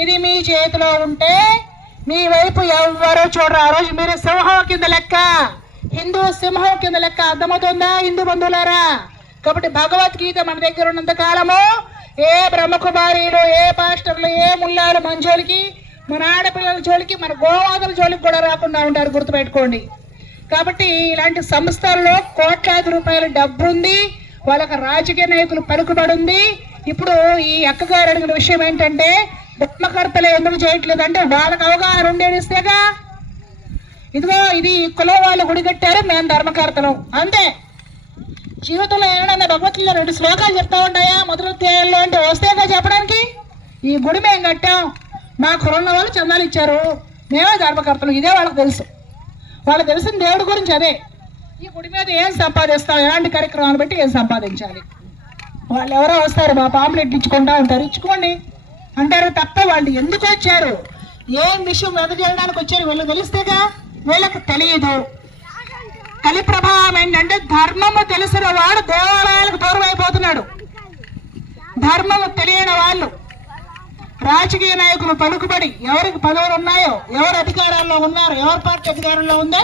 ఇది మీ చేతిలో ఉంటే మీ వైపు ఎవ్వరూ చూడరు. ఆ రోజు మీరు సింహం కింద లెక్క. హిందూ సింహం కింద లెక్క అర్థమవుతుందా హిందూ బంధువులారా? కాబట్టి భగవద్గీత మన దగ్గర ఉన్నంత కాలము ఏ బ్రహ్మకుమారీలు ఏ పాస్టర్లు ఏ ముల్లాలు మన జోలికి మన ఆడపిల్లల జోలికి మన గోమాతల జోలికి కూడా రాకుండా ఉంటారు గుర్తుపెట్టుకోండి. కాబట్టి ఇలాంటి సంస్థల్లో కోట్లాది రూపాయల డబ్బు ఉంది వాళ్ళకి రాజకీయ నాయకులు పలుకుబడి ఉంది. ఇప్పుడు ఈ అక్కగారు అడిగిన విషయం ఏంటంటే ధర్మకర్తలు ఎందుకు చేయట్లేదు అంటే వాళ్ళకి అవగాహన ఉండేదిస్తేగా ఇదిగో ఇది కులం వాళ్ళు గుడి కట్టారు మేము ధర్మకర్తలు. అంతే. జీవితంలో ఏమైనా భగవద్గీత రెండు శ్లోకాలు చెప్తా ఉంటాయా మొదటి అంటే వస్తేగా చెప్పడానికి? ఈ గుడి మేము కట్టాం. మా కులంలో వాళ్ళు చందాలు ఇచ్చారు. మేమే ధర్మకర్తలు. ఇదే వాళ్ళకి తెలుసు. వాళ్ళకి తెలిసిన దేవుడి గురించి అదే. ఈ గుడి మీద ఏం సంపాదిస్తాం? ఎలాంటి కార్యక్రమాలు బట్టి ఏం సంపాదించాలి? వాళ్ళు ఎవరో వస్తారు మా పాంప్లెట్ ఇచ్చుకుంటా ఉంటారు. ఇచ్చుకోండి. అంటారు తప్ప వాళ్ళు ఎందుకు వచ్చారు? ఏం విషయం వెదజేయడానికి వచ్చారు? వీళ్ళు తెలిస్తేగా? వీళ్ళకి తెలియదు కలి ప్రభావం ఏంటంటే ధర్మము తెలిసిన వాడు దేవాలయాలకు దూరం అయిపోతున్నాడు ధర్మము తెలియని వాళ్ళు. రాజకీయ నాయకులు పలుకుబడి ఎవరికి పదవులు ఉన్నాయో ఎవరు అధికారాల్లో ఉన్నారో ఎవరి పార్టీ అధికారంలో ఉందో